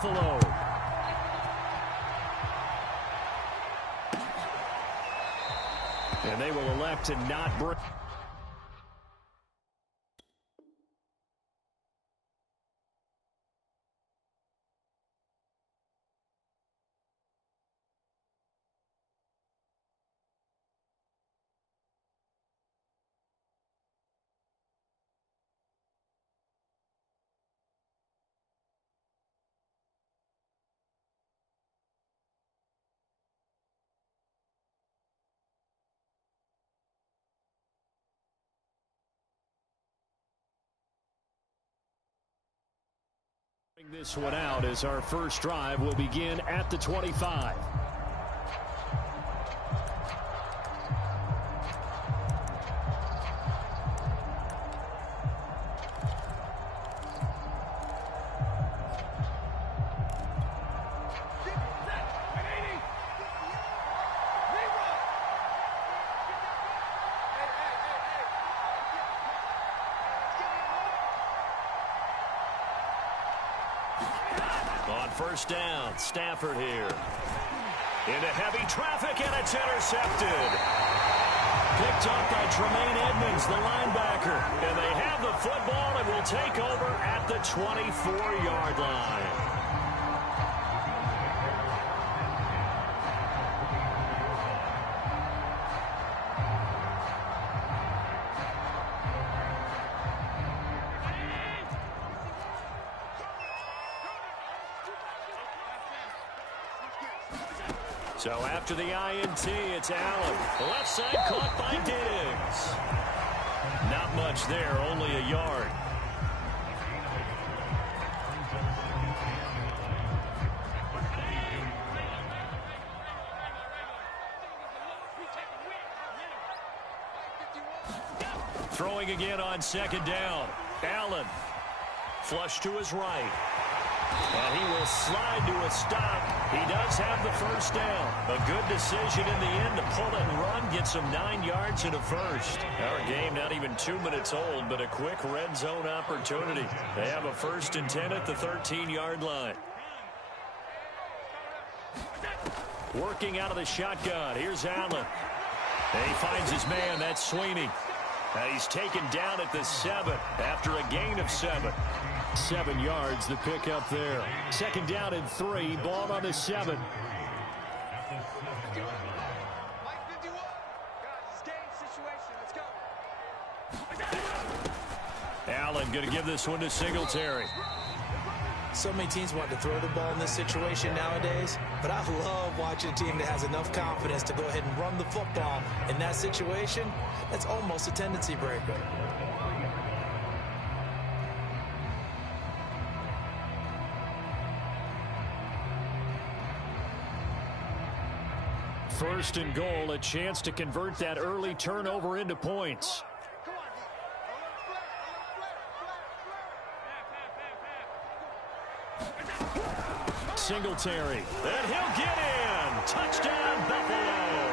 Buffalo. And they will elect to not bring. This one out as our first drive will begin at the 25. On first down, Stafford here. Into heavy traffic, and it's intercepted. Picked up by Tremaine Edmonds, the linebacker. And they have the football and will take over at the 24-yard line. So after the INT, it's Allen. The left side caught by Diggs. Not much there, only a yard. Throwing again on second down. Allen. Flush to his right. And he will slide to a stop. He does have the first down. A good decision in the end to pull it and run. Gets him 9 yards and a first. Our game not even 2 minutes old, but a quick red zone opportunity. They have a 1st and 10 at the 13-yard line. Working out of the shotgun. Here's Allen. And he finds his man. That's Sweeney. He's taken down at the 7 after a gain of 7. 7 yards the pick up there. 2nd down and 3. Ball on the 7. Allen going to give this one to Singletary. So many teams want to throw the ball in this situation nowadays, but I love watching a team that has enough confidence to go ahead and run the football. In that situation, that's almost a tendency breaker. First and goal, a chance to convert that early turnover into points. Singletary, and he'll get in. Touchdown, Buffalo.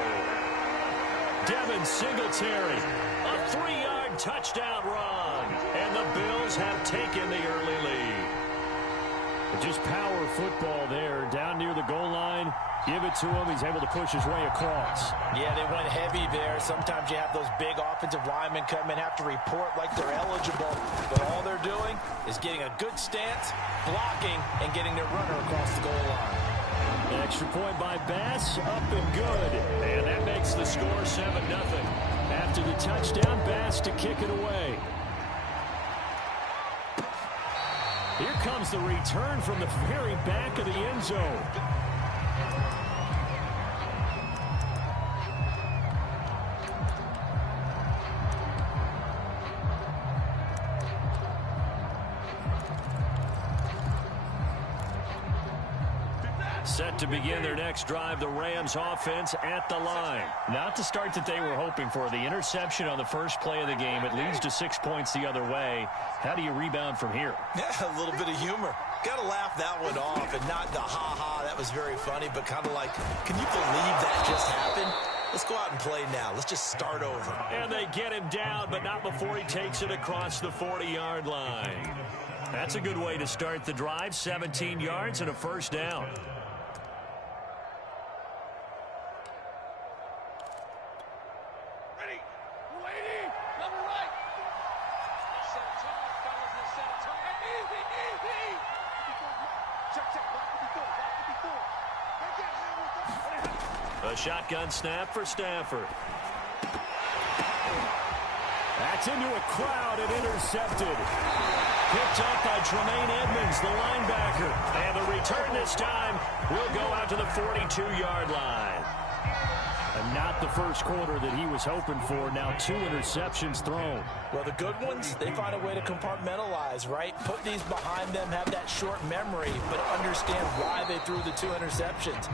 Devin Singletary, a 3-yard touchdown run. And the Bills have taken the early lead. Just power football there, down near the goal line. Give it to him. He's able to push his way across. Yeah, they went heavy there. Sometimes you have those big offensive linemen come in, have to report like they're eligible. But all they're doing is getting a good stance, blocking, and getting their runner across the goal line. Extra point by Bass, up and good. And that makes the score 7-0. After the touchdown, Bass to kick it away. Here comes the return from the very back of the end zone. Set to begin their next drive, the Rams offense at the line. Not the start that they were hoping for. The interception on the first play of the game. It leads to 6 points the other way. How do you rebound from here? Yeah, a little bit of humor. Got to laugh that one off and not the ha-ha. That was very funny, but kind of like, can you believe that just happened? Let's go out and play now. Let's just start over. And they get him down, but not before he takes it across the 40-yard line. That's a good way to start the drive. 17 yards and a first down. A shotgun snap for Stafford. That's into a crowd and intercepted. Picked up by Tremaine Edmonds, the linebacker. And the return this time will go out to the 42-yard line. And not the first quarter that he was hoping for. Now 2 interceptions thrown. Well, the good ones, they find a way to compartmentalize, right? Put these behind them, have that short memory, but understand why they threw the 2 interceptions.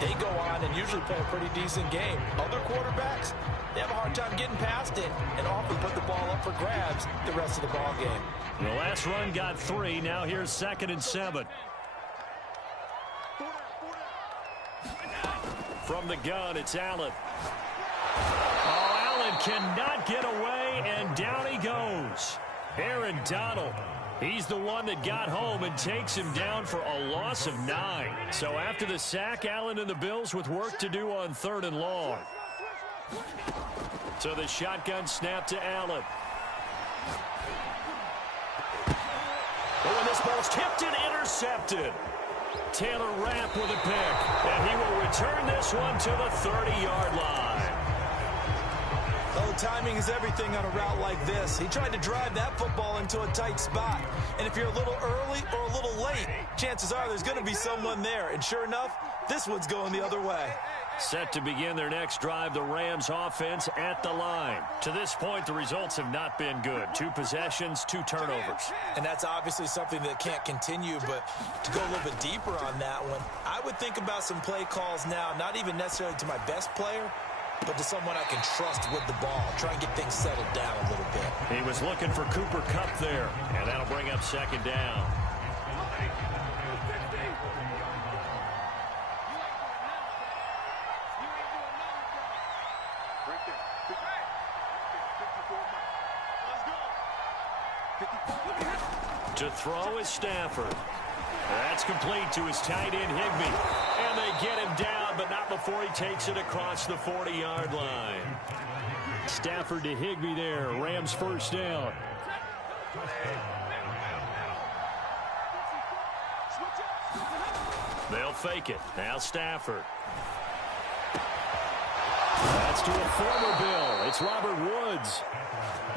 They go on and usually play a pretty decent game. Other quarterbacks, they have a hard time getting past it and often put the ball up for grabs the rest of the ball game. The last run got 3. Now here's 2nd and 7. From the gun, it's Allen. Oh, Allen cannot get away, and down he goes. Aaron Donald. He's the one that got home and takes him down for a loss of 9. So after the sack, Allen and the Bills with work to do on 3rd and long. So the shotgun snap to Allen. Oh, and this ball's tipped and intercepted. Taylor Rapp with a pick, and he will return this one to the 30-yard line. Oh, timing is everything on a route like this. He tried to drive that football into a tight spot. And if you're a little early or a little late, chances are there's going to be someone there. And sure enough, this one's going the other way. Set to begin their next drive, the Rams offense at the line. To this point, the results have not been good. 2 possessions, 2 turnovers. And that's obviously something that can't continue, but to go a little bit deeper on that one, I would think about some play calls now, not even necessarily to my best player, but to someone I can trust with the ball. Try and get things settled down a little bit. He was looking for Cooper Kupp there, and that'll bring up 2nd down. To throw is Stafford. That's complete to his tight end, Higbee. And they get him down, but not before he takes it across the 40-yard line. Stafford to Higbee there. Rams first down. They'll fake it. Now Stafford. That's to a former Bill. It's Robert Woods.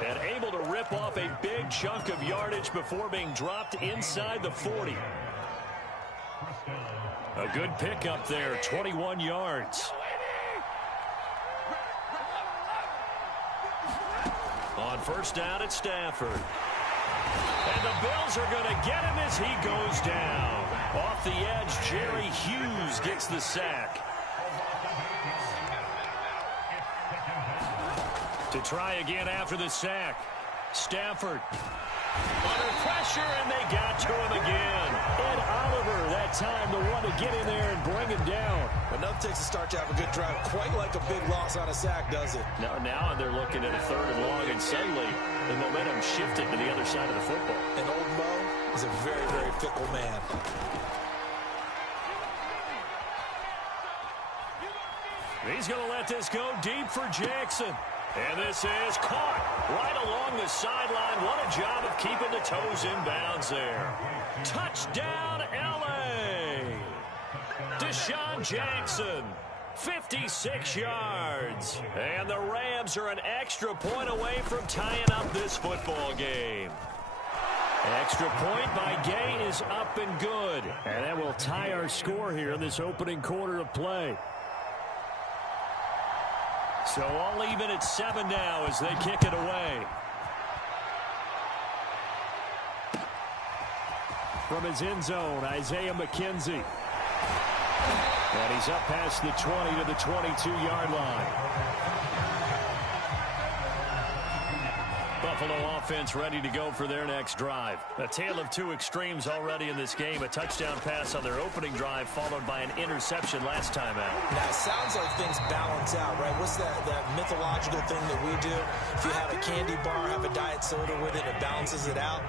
And able to rip off a big chunk of yardage before being dropped inside the 40. A good pickup there, 21 yards. On first down, it's Stafford. And the Bills are going to get him as he goes down. Off the edge, Jerry Hughes gets the sack. To try again after the sack. Stafford under pressure, and they got to him again. Ed Oliver, that time, the one to get in there and bring him down. But nothing takes a start to have a good drive. Quite like a big loss on a sack, does it? Now they're looking at a 3rd and long, and suddenly the momentum shifted to the other side of the football. And old Mo is a very, very fickle man. He's going to let this go deep for Jackson. And this is caught right along the sideline. What a job of keeping the toes in bounds there. Touchdown, L.A. Deshaun Jackson, 56 yards. And the Rams are an extra point away from tying up this football game. Extra point by Gay is up and good. And that will tie our score here in this opening quarter of play. So all even at 7 now as they kick it away. From his end zone, Isaiah McKenzie. And he's up past the 20 to the 22-yard line. Buffalo offense ready to go for their next drive. A tale of 2 extremes already in this game. A touchdown pass on their opening drive followed by an interception last time out. Now, it sounds like things balance out, right? What's that mythological thing that we do? If you have a candy bar, have a diet soda with it, it balances it out.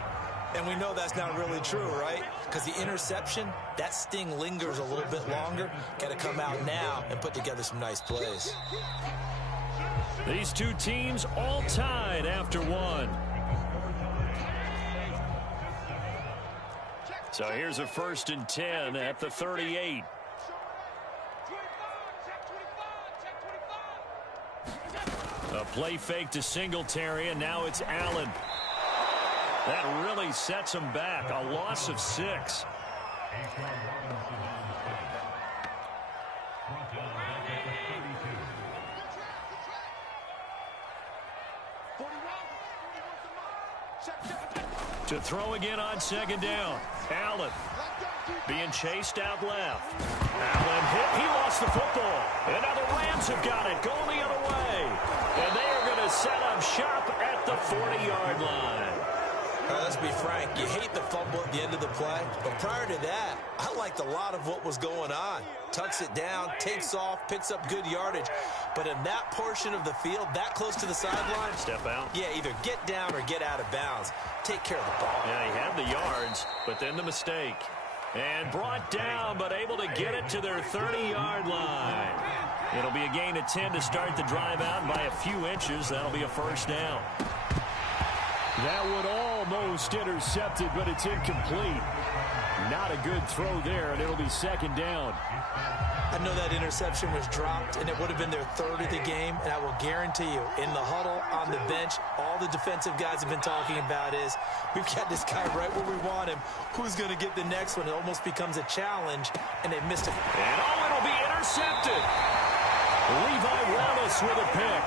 And we know that's not really true, right? Because the interception, that sting lingers a little bit longer. Got to come out now and put together some nice plays. These two teams all tied after one. So here's a 1st and 10 at the 38. A play fake to Singletary, and now it's Allen. That really sets him back. A loss of 6. To throw again on 2nd down. Allen being chased out left. Allen hit. He lost the football. And now the Rams have got it. Going the other way. And they are going to set up shop at the 40-yard line. Let's be frank, you hate the fumble at the end of the play, but prior to that, I liked a lot of what was going on. Tucks it down, takes off, picks up good yardage, but in that portion of the field, that close to the sideline, step out. Yeah, either get down or get out of bounds. Take care of the ball. Yeah, he had the yards, but then the mistake. And brought down, but able to get it to their 30-yard line. It'll be a gain of 10 to start the drive out by a few inches. That'll be a 1st down. That would almost intercepted, but it's incomplete. Not a good throw there, and it'll be 2nd down. I know that interception was dropped, and it would have been their 3rd of the game, and I will guarantee you, in the huddle, on the bench, all the defensive guys have been talking about is, we've got this guy right where we want him. Who's going to get the next one? It almost becomes a challenge, and they missed it. And it'll be intercepted. Levi Wallace with a pick.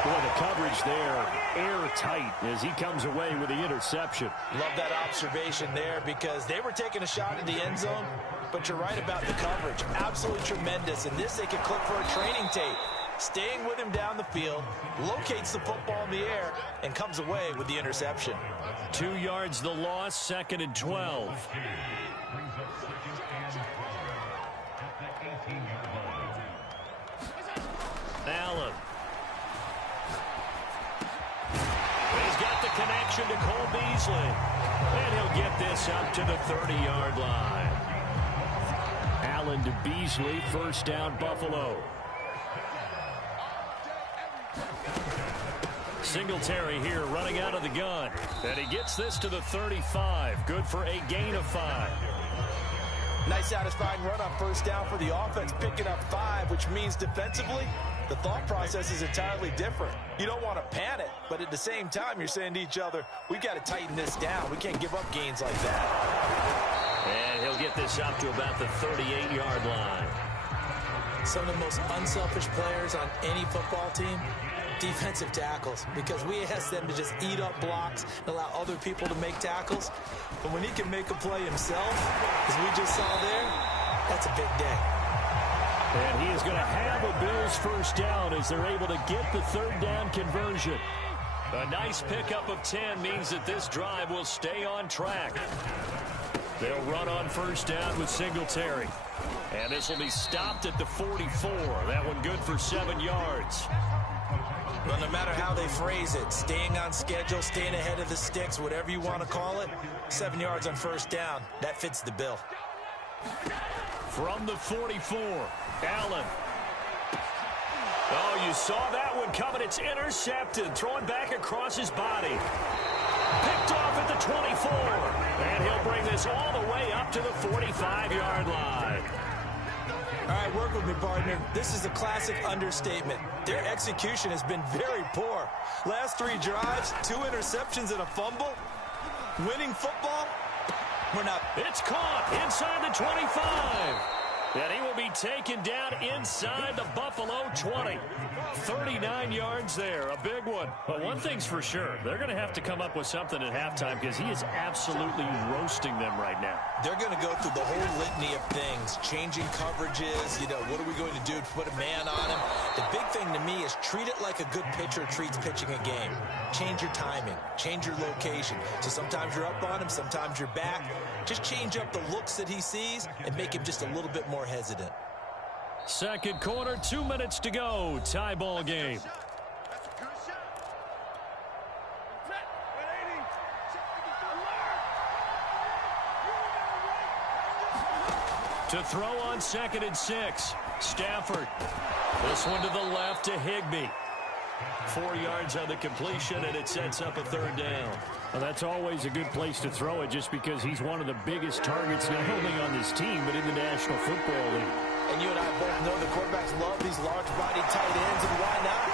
Boy, the coverage there, airtight as he comes away with the interception. Love that observation there because they were taking a shot at the end zone, but you're right about the coverage. Absolutely tremendous. And this, they could click for a training tape. Staying with him down the field, locates the football in the air, and comes away with the interception. 2 yards the loss, 2nd and 12. Allen. Connection to Cole Beasley. And he'll get this up to the 30-yard line. Allen to Beasley, 1st down Buffalo. Singletary here running out of the gun. And he gets this to the 35. Good for a gain of 5. Nice satisfying run on 1st down for the offense, picking up 5, which means defensively, the thought process is entirely different. You don't want to panic, but at the same time, you're saying to each other, we've got to tighten this down. We can't give up gains like that. And he'll get this up to about the 38-yard line. Some of the most unselfish players on any football team, defensive tackles, because we ask them to just eat up blocks and allow other people to make tackles. But when he can make a play himself, as we just saw there, that's a big day. And he is going to have a Bills 1st down as they're able to get the 3rd down conversion. A nice pickup of 10 means that this drive will stay on track. They'll run on 1st down with Singletary. And this will be stopped at the 44. That one good for 7 yards. Well, no matter how they phrase it, staying on schedule, staying ahead of the sticks, whatever you want to call it, 7 yards on 1st down, that fits the bill. From the 44, Allen. Oh, you saw that one coming. It's intercepted. Throwing back across his body. Picked off at the 24. And he'll bring this all the way up to the 45-yard line. All right, work with me, partner. This is a classic understatement. Their execution has been very poor. Last 3 drives, 2 interceptions and a fumble. Winning football? We're not. It's caught inside the 25. And he will be taken down inside the Buffalo 20. 39 yards there, a big one. But one thing's for sure, they're going to have to come up with something at halftime because he is absolutely roasting them right now. They're going to go through the whole litany of things, changing coverages, what are we going to do to put a man on him? The big thing to me is treat it like a good pitcher treats pitching a game. Change your timing, change your location. So sometimes you're up on him, sometimes you're back. Just change up the looks that he sees and make him just a little bit more hesitant. Second quarter, 2 minutes to go. Tie ball game. To throw on 2nd and 6. Stafford. This one to the left to Higbee. 4 yards on the completion, and it sets up a 3rd down. Well, that's always a good place to throw it just because he's one of the biggest targets not only on this team but in the National Football League. And you and I both know the quarterbacks love these large-bodied tight ends, and why not?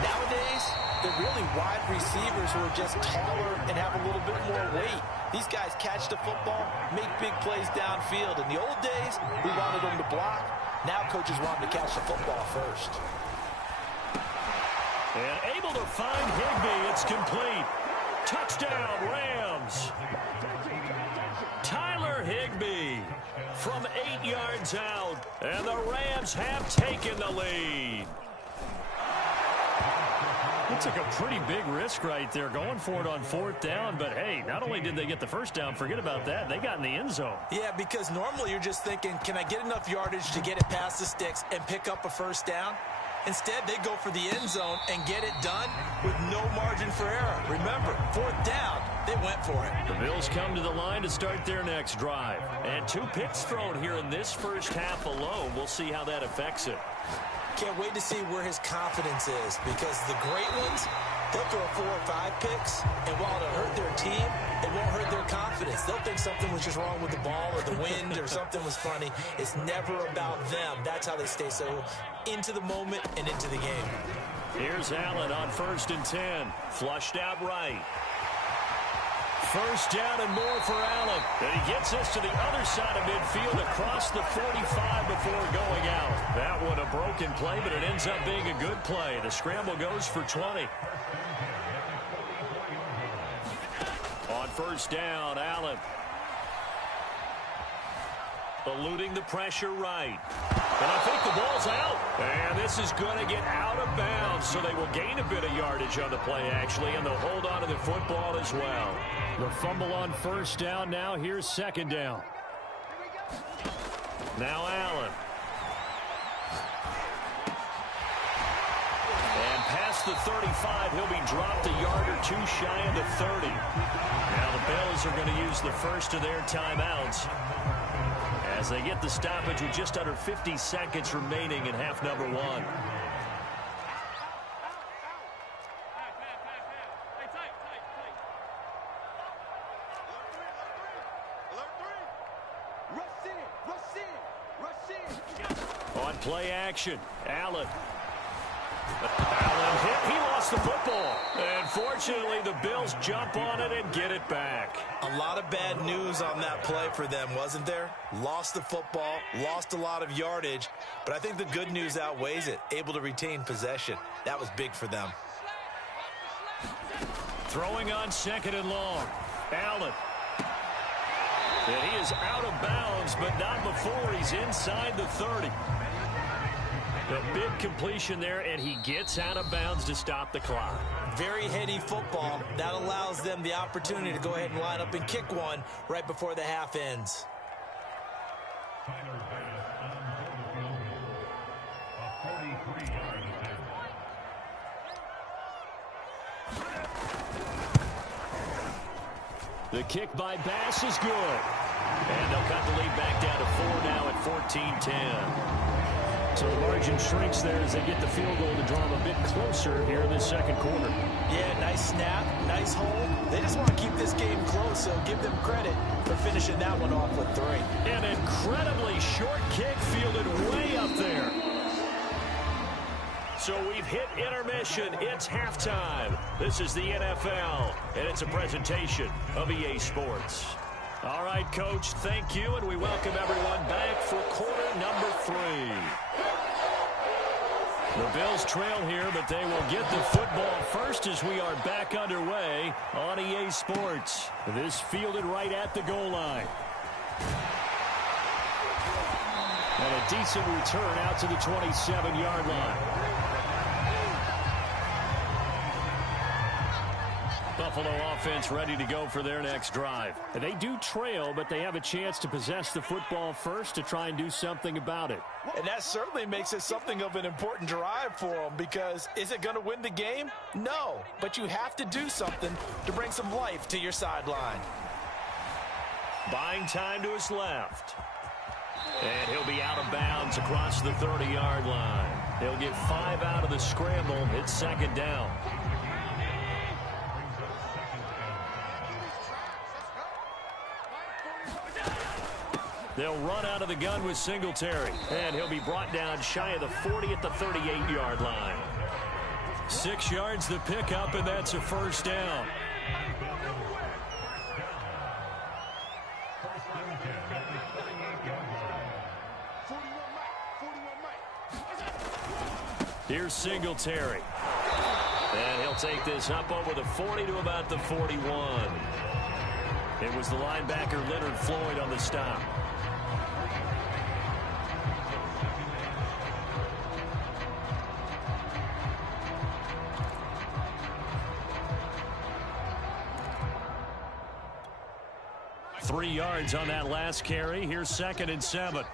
Nowadays, they're really wide receivers who are just taller and have a little bit more weight. These guys catch the football, make big plays downfield. In the old days, we wanted them to block. Now coaches want them to catch the football first. And able to find Higbee. It's complete. Touchdown, Rams. Tyler Higbee from 8 yards out. And the Rams have taken the lead. It took a pretty big risk right there going for it on 4th down. But, hey, not only did they get the 1st down, forget about that, they got in the end zone. Yeah, because normally you're just thinking, can I get enough yardage to get it past the sticks and pick up a 1st down? Instead, they go for the end zone and get it done with no margin for error. Remember, 4th down, they went for it. The Bills come to the line to start their next drive. And 2 picks thrown here in this first half alone. We'll see how that affects it. Can't wait to see where his confidence is, because the great ones, they'll throw 4 or 5 picks, and while it'll hurt their team, it won't hurt their confidence. They'll think something was just wrong with the ball or the wind or something was funny. It's never about them. That's how they stay so into the moment and into the game. Here's Allen on 1st and 10. Flushed out right. 1st down and more for Allen. And he gets us to the other side of midfield across the 45 before going out. That one a broken play, but it ends up being a good play. The scramble goes for 20. On 1st down, Allen. Eluding the pressure right. And I think the ball's out. And this is going to get out of bounds, so they will gain a bit of yardage on the play, actually, and they'll hold on to the football as well. The fumble on 1st down. Now here's 2nd down. Now Allen. And past the 35, he'll be dropped a yard or 2 shy of the 30. Now the Bills are going to use the first of their timeouts as they get the stoppage with just under 50 seconds remaining in half number 1. On play action, Allen. Allen hit. He lost the football. And fortunately, the Bills jump on it and get it back. A lot of bad news on that play for them, wasn't there? Lost the football, lost a lot of yardage, but I think the good news outweighs it. Able to retain possession. That was big for them. Throwing on 2nd and long. Allen. And he is out of bounds, but not before he's inside the 30. A big completion there, and he gets out of bounds to stop the clock. Very heady football. That allows them the opportunity to go ahead and line up and kick one right before the half ends. The kick by Bass is good. And they'll cut the lead back down to 4 now at 14-10. So the margin shrinks there as they get the field goal to draw them a bit closer here in the 2nd quarter. Yeah, nice snap, nice hole. They just want to keep this game close, so give them credit for finishing that one off with 3. An incredibly short kick fielded way up there. So we've hit intermission. It's halftime. This is the NFL, and it's a presentation of EA Sports. All right, Coach, thank you, and we welcome everyone back for quarter number 3. The Bills trail here, but they will get the football first as we are back underway on EA Sports. This fielded right at the goal line. And a decent return out to the 27-yard line. Buffalo offense ready to go for their next drive. And they do trail, but they have a chance to possess the football first to try and do something about it. And that certainly makes it something of an important drive for them, because is it going to win the game? No, but you have to do something to bring some life to your sideline. Buying time to his left. And of bounds across the 30-yard line. He'll get 5 out of the scramble. It's second down. They'll run out of the gun with Singletary, and he'll be brought down shy of the 40 at the 38-yard line. 6 yards the pickup, and that's a first down. Here's Singletary. And he'll take this up over the 40 to about the 41. It was the linebacker Leonard Floyd on the stop. Three yards on that last carry. Here's 2nd and 7.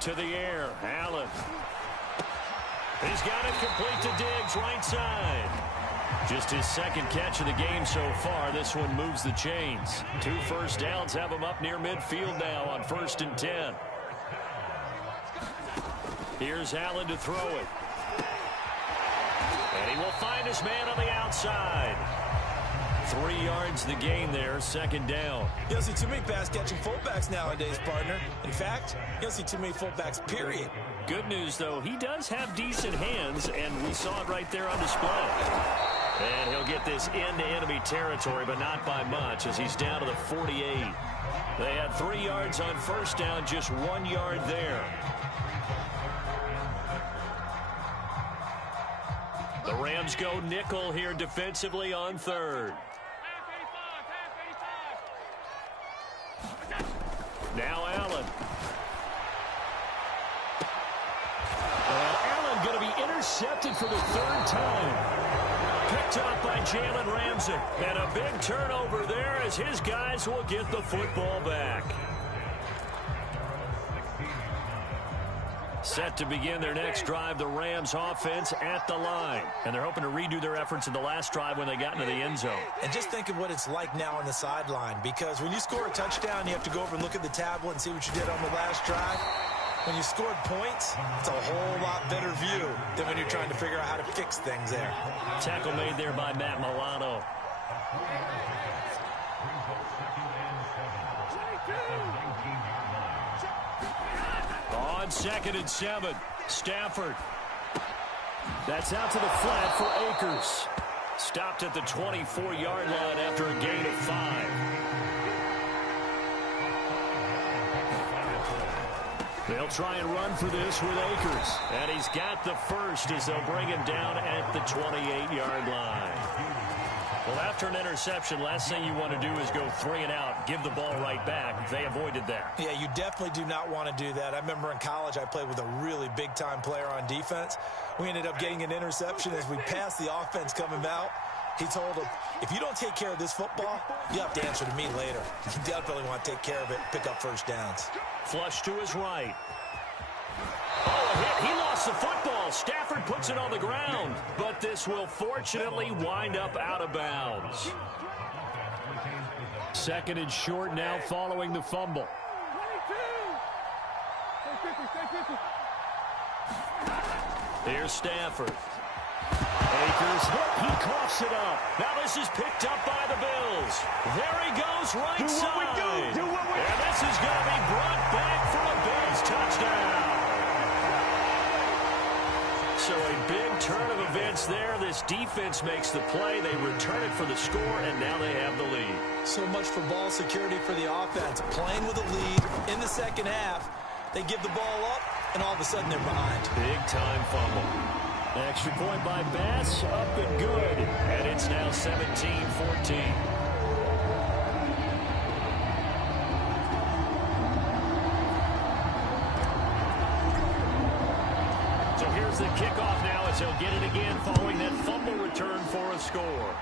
To the air, Allen. He's got it complete to Diggs, right side. Just his 2nd catch of the game so far. This one moves the chains. 2 first downs have him up near midfield now on 1st and 10. Here's Allen to throw it. And he will find his man on the outside. 3 yards the gain there, 2nd down. You don't see too many pass-catching fullbacks nowadays, partner. In fact, you don't see too many fullbacks, period. Good news, though, he does have decent hands, and we saw it right there on display. And he'll get this into enemy territory, but not by much, as he's down to the 48. They had 3 yards on first down, just 1 yard there. The Rams go nickel here defensively on 3rd. Now Allen. And Allen going to be intercepted for the 3rd time. Picked up by Jalen Ramsey. And a big turnover there as his guys will get the football back. Set to begin their next drive, the Rams offense at the line. And they're hoping to redo their efforts in the last drive when they got into the end zone. And just think of what it's like now on the sideline, because when you score a touchdown, you have to go over and look at the tablet and see what you did on the last drive. When you scored points, it's a whole lot better view than when you're trying to figure out how to fix things there. Tackle made there by Matt Milano. On 2nd and 7, Stafford. That's out to the flat for Akers. Stopped at the 24-yard line after a gain of 5. They'll try and run for this with Akers. And he's got the first as they'll bring him down at the 28-yard line. Well, after an interception, last thing you want to do is go 3 and out, give the ball right back. They avoided that. Yeah, you definitely do not want to do that. I remember in college I played with a really big-time player on defense. We ended up getting an interception as we passed the offense coming out. He told him, if you don't take care of this football, you have to answer to me later. You definitely want to take care of it, pick up first downs. Flush to his right. Oh, a hit. He lost the football. Stafford puts it on the ground. But this will fortunately wind up out of bounds. 2nd and short now following the fumble. Here's Stafford. Akers hit. He coughs it up. Now this is picked up by the Bills. There he goes, right side. And this is going to be brought back for a Bills touchdown. So a big turn of events there. This defense makes the play. They return it for the score, and now they have the lead. So much for ball security for the offense. Playing with a lead in the second half. They give the ball up, and all of a sudden they're behind. Big-time fumble. Extra point by Bass, up and good. And it's now 17-14. So here's the kickoff now as he'll get it again following that fumble return for a score.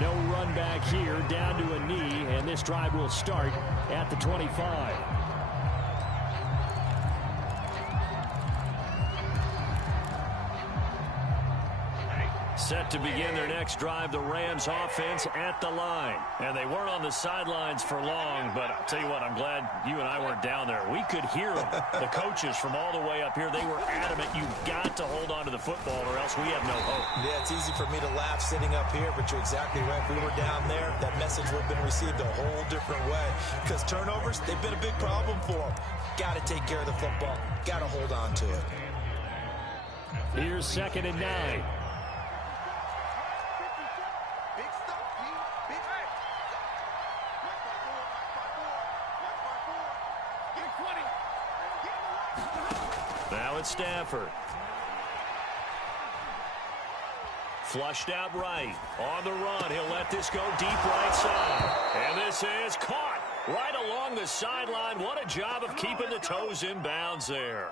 No run back here, down to a knee, and this drive will start at the 25. set to begin their next drive. The Rams offense at the line. And they weren't on the sidelines for long, but I'll tell you what, I'm glad you and I weren't down there. We could hear them, the coaches from all the way up here. They were adamant, you've got to hold on to the football or else we have no hope. Yeah, it's easy for me to laugh sitting up here, but you're exactly right. If we were down there, that message would have been received a whole different way. Because turnovers, they've been a big problem for them. Got to take care of the football. Got to hold on to it. Here's 2nd and 9. Now it's Stafford. Flushed out right. On the run. He'll let this go deep right side. And this is caught right along the sideline. What a job of keeping the toes in bounds there.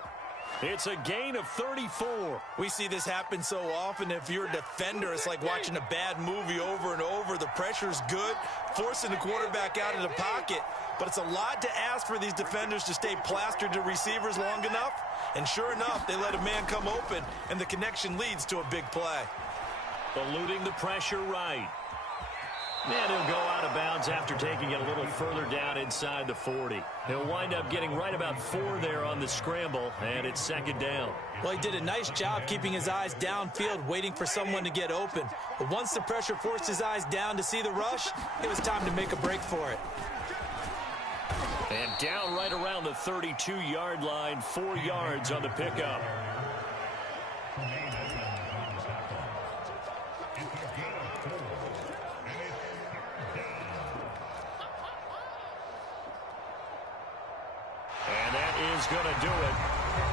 It's a gain of 34. We see this happen so often. If you're a defender, it's like watching a bad movie over and over. The pressure's good, forcing the quarterback out of the pocket. But it's a lot to ask for these defenders to stay plastered to receivers long enough. And sure enough, they let a man come open, and the connection leads to a big play. Eluding the pressure right. And he'll go out of bounds after taking it a little further down inside the 40. He'll wind up getting right about 4 there on the scramble, and it's 2nd down. Well, he did a nice job keeping his eyes downfield, waiting for someone to get open. But once the pressure forced his eyes down to see the rush, it was time to make a break for it. And down right around the 32-yard line, 4 yards on the pickup. And that is going to do it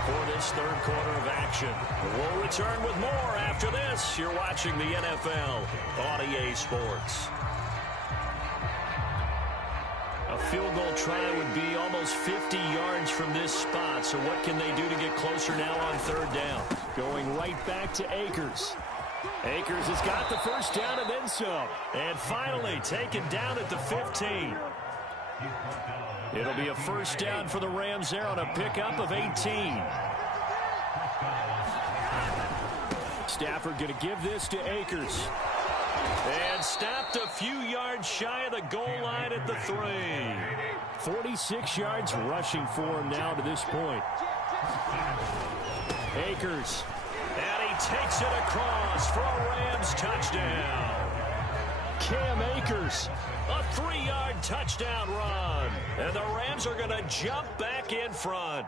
for this 3rd quarter of action. We'll return with more after this. You're watching the NFL on EA Sports. A field goal try would be almost 50 yards from this spot. So what can they do to get closer now on 3rd down? Going right back to Akers. Akers has got the first down and then some. And finally taken down at the 15. It'll be a first down for the Rams there on a pickup of 18. Stafford going to give this to Akers. And stopped a few yards shy of the goal line at the 3. 46 yards rushing for him now to this point. Akers. And he takes it across for a Rams touchdown. Cam Akers. A 3-yard touchdown run. And the Rams are going to jump back in front.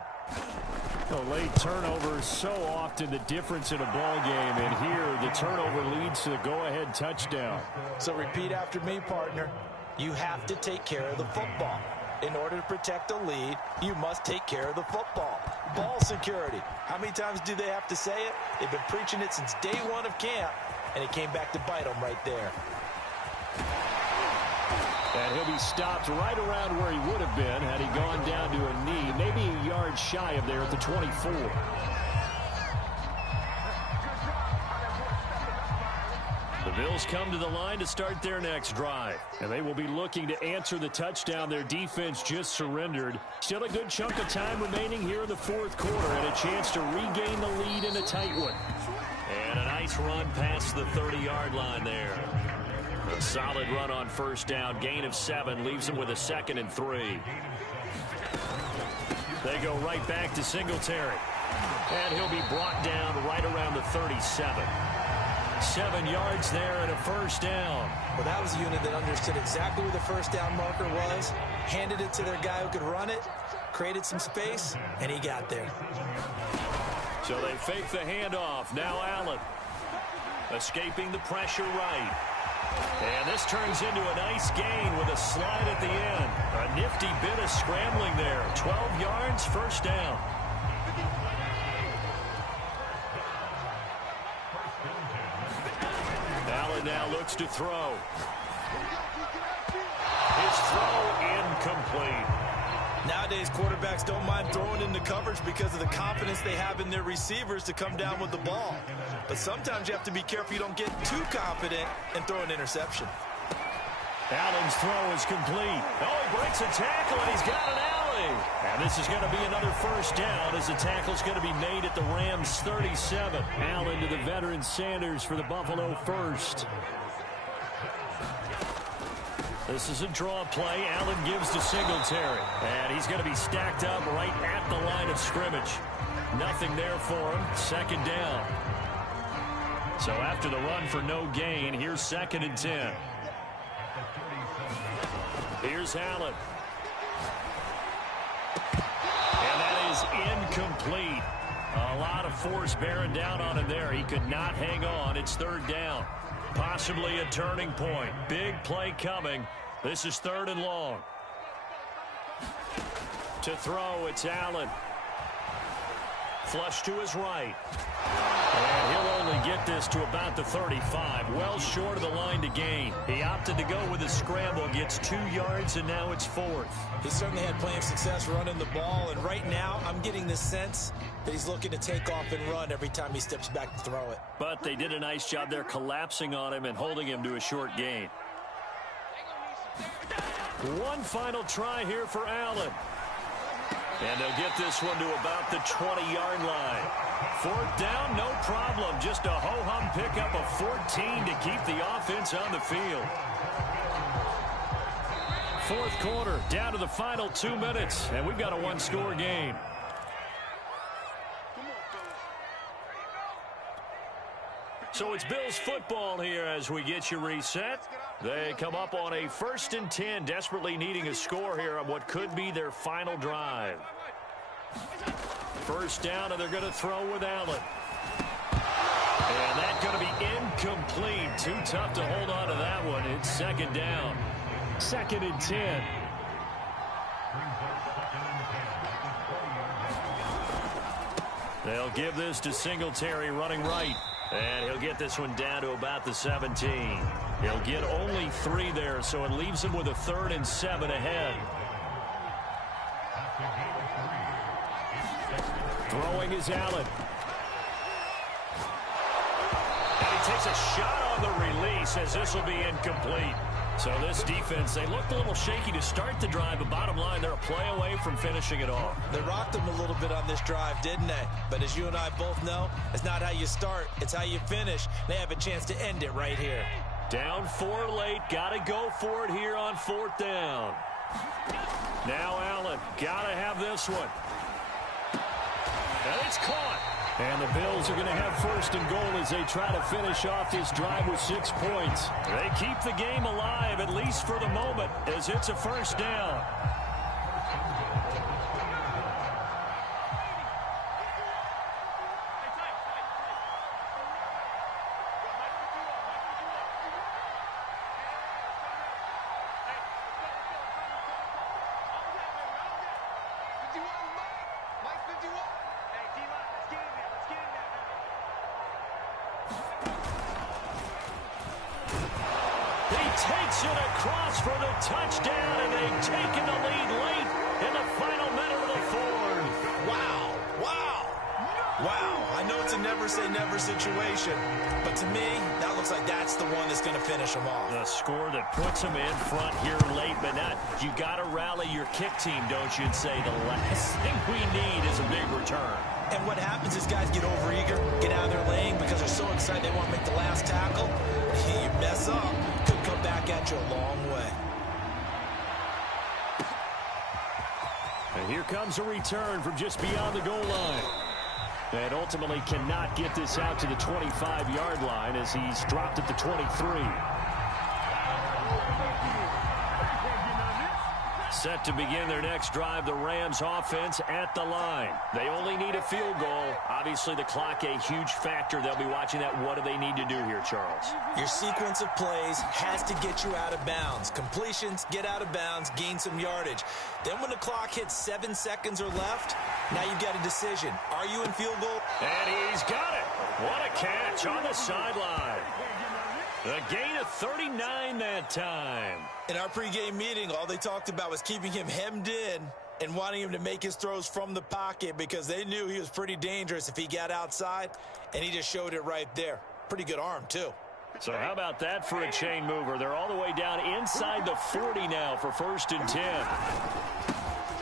The late turnover is so often the difference in a ball game, and here the turnover leads to the go-ahead touchdown. So repeat after me, partner. You have to take care of the football. In order to protect a lead, you must take care of the football. Ball security. How many times do they have to say it? They've been preaching it since day 1 of camp, and it came back to bite them right there. And he'll be stopped right around where he would have been had he gone down to a knee, maybe a yard shy of there at the 24. The Bills come to the line to start their next drive. And they will be looking to answer the touchdown their defense just surrendered. Still a good chunk of time remaining here in the 4th quarter and a chance to regain the lead in a tight one. And a nice run past the 30-yard line there. A solid run on first down. Gain of 7 leaves him with a 2nd and 3. They go right back to Singletary. And he'll be brought down right around the 37. 7 yards there and a first down. Well, that was a unit that understood exactly where the first down marker was, handed it to their guy who could run it, created some space, and he got there. So they fake the handoff. Now Allen escaping the pressure right. And this turns into a nice gain with a slide at the end. A nifty bit of scrambling there. 12 yards, first down. Allen now looks to throw. His throw incomplete. Nowadays, quarterbacks don't mind throwing into coverage because of the confidence they have in their receivers to come down with the ball. But sometimes you have to be careful you don't get too confident and throw an interception. Allen's throw is complete. Oh, he breaks a tackle, and he's got an alley. And this is going to be another first down as the tackle's going to be made at the Rams 37. Allen to the veteran Sanders for the Buffalo first. This is a draw play. Allen gives to Singletary. And he's going to be stacked up right at the line of scrimmage. Nothing there for him. Second down. So after the run for no gain, here's 2nd and 10. Here's Allen. And that is incomplete. A lot of force bearing down on him there. He could not hang on. It's 3rd down. Possibly a turning point. Big play coming. This is 3rd and long. To throw, it's Allen. Flush to his right. And he'll only get this to about the 35. Well short of the line to gain. He opted to go with a scramble. Gets 2 yards, and now it's 4th. He certainly had plenty of success running the ball, and right now I'm getting the sense that he's looking to take off and run every time he steps back to throw it. But they did a nice job there collapsing on him and holding him to a short gain. One final try here for Allen. And they'll get this one to about the 20-yard line. 4th down, no problem. Just a ho-hum pickup of 14 to keep the offense on the field. 4th quarter, down to the final 2 minutes, and we've got a 1-score game. So it's Bills football here as we get you reset. They come up on a 1st and 10, desperately needing a score here on what could be their final drive. 1st down, and they're going to throw with Allen. And that's going to be incomplete. Too tough to hold on to that one. It's 2nd down. 2nd and 10. They'll give this to Singletary running right. And he'll get this one down to about the 17. He'll get only 3 there, so it leaves him with a 3rd and 7 ahead. Throwing is Allen. And he takes a shot on the release as this will be incomplete. So this defense, they looked a little shaky to start the drive, but bottom line, they're a play away from finishing it off. They rocked them a little bit on this drive, didn't they? But as you and I both know, it's not how you start, it's how you finish. They have a chance to end it right here. Down 4 late, got to go for it here on 4th down. Now Allen, got to have this one. And it's caught. And the Bills are going to have 1st and goal as they try to finish off this drive with 6 points. They keep the game alive, at least for the moment, as it's a 1st down. Takes it across for the touchdown, and they've taken the lead late in the final minute of the 4th. Wow, wow, wow. I know it's a never-say-never situation, but to me, that looks like that's the one that's going to finish them off. The score that puts them in front here late, but not. You got to rally your kick team, don't you, and say the last thing we need is a big return. And what happens is guys get overeager, get out of their lane because they're so excited they want to make the last tackle. You mess up, could come back at you a long way. And here comes a return from just beyond the goal line. And ultimately cannot get this out to the 25-yard line as he's dropped at the 23. Set to begin their next drive, the Rams offense at the line. They only need a field goal. Obviously, the clock a huge factor. They'll be watching that. What do they need to do here, Charles? Your sequence of plays has to get you out of bounds. Completions, get out of bounds, gain some yardage. Then when the clock hits 7 seconds or left, now you've got a decision. Are you in field goal? And he's got it. What a catch on the sideline. A gain of 39 that time. In our pregame meeting, all they talked about was keeping him hemmed in and wanting him to make his throws from the pocket because they knew he was pretty dangerous if he got outside, and he just showed it right there. Pretty good arm, too. So how about that for a chain mover? They're all the way down inside the 40 now for 1st and 10.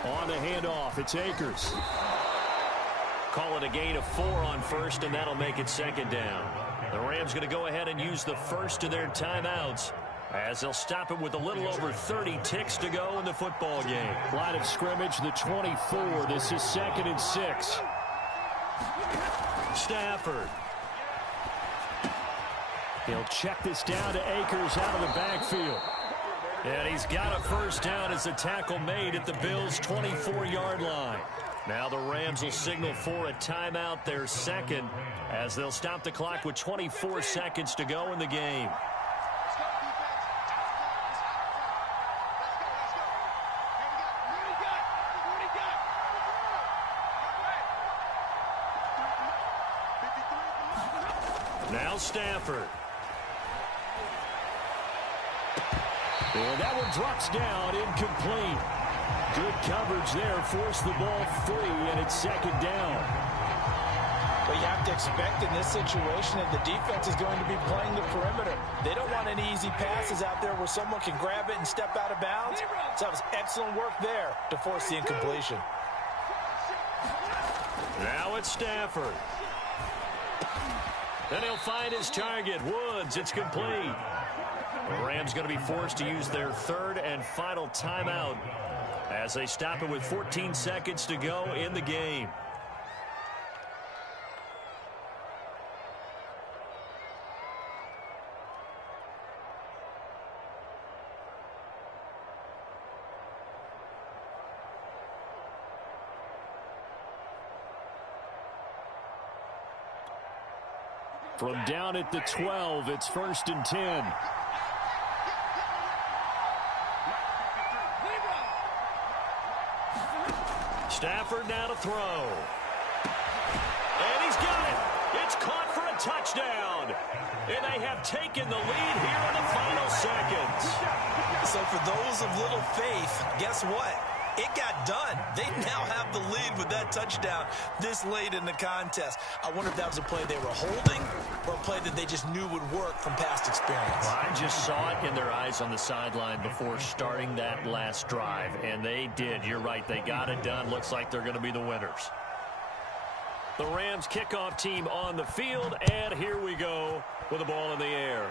On the handoff, it's Akers. Call it a gain of 4 on first, and that'll make it second down. The Rams going to go ahead and use the first of their timeouts as they'll stop it with a little over 30 ticks to go in the football game. Line of scrimmage, the 24. This is 2nd and 6. Stafford. He'll check this down to Akers out of the backfield. And he's got a first down as the tackle made at the Bills' 24-yard line. Now the Rams will signal for a timeout, their second, as they'll stop the clock with 24 seconds to go in the game. Now Stafford. And that one drops down, incomplete. Good coverage there, forced the ball free, and it's second down. But you have to expect in this situation that the defense is going to be playing the perimeter. They don't want any easy passes out there where someone can grab it and step out of bounds. So that was excellent work there to force the incompletion. Now it's Stafford. Then he'll find his target, Woods. It's complete. The Rams going to be forced to use their third and final timeout as they stop it with 14 seconds to go in the game. From down at the 12, it's 1st and 10. Stafford now to throw. And he's got it. It's caught for a touchdown. And they have taken the lead here in the final seconds. So for those of little faith, guess what? It got done. They now have the lead with that touchdown this late in the contest. I wonder if that was a play they were holding or a play that they just knew would work from past experience. Well, I just saw it in their eyes on the sideline before starting that last drive, and they did. You're right. They got it done. Looks like they're going to be the winners. The Rams kickoff team on the field, and here we go with the ball in the air.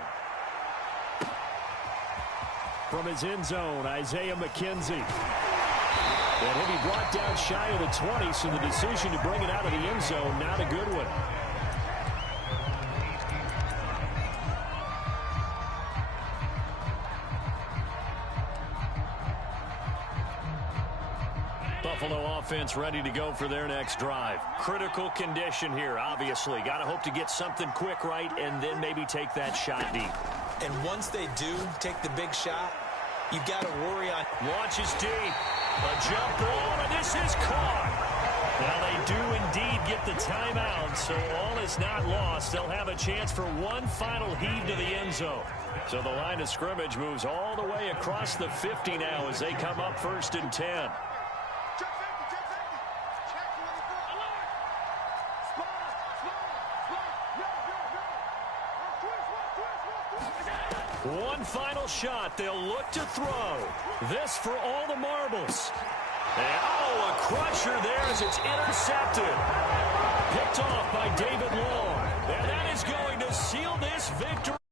From his end zone, Isaiah McKenzie. And he'll be brought down shy of the 20, so the decision to bring it out of the end zone, not a good one. Buffalo offense ready to go for their next drive. Critical condition here, obviously. Got to hope to get something quick right and then maybe take that shot deep. And once they do take the big shot, you've got to worry on... Launches deep. A jump ball, and this is caught. Now they do indeed get the timeout, so all is not lost. They'll have a chance for one final heave to the end zone. So the line of scrimmage moves all the way across the 50 now as they come up 1st and 10. One final shot. They'll look to throw. This for all the marbles. And, oh, a crusher there as it's intercepted. Picked off by David Long. And that is going to seal this victory.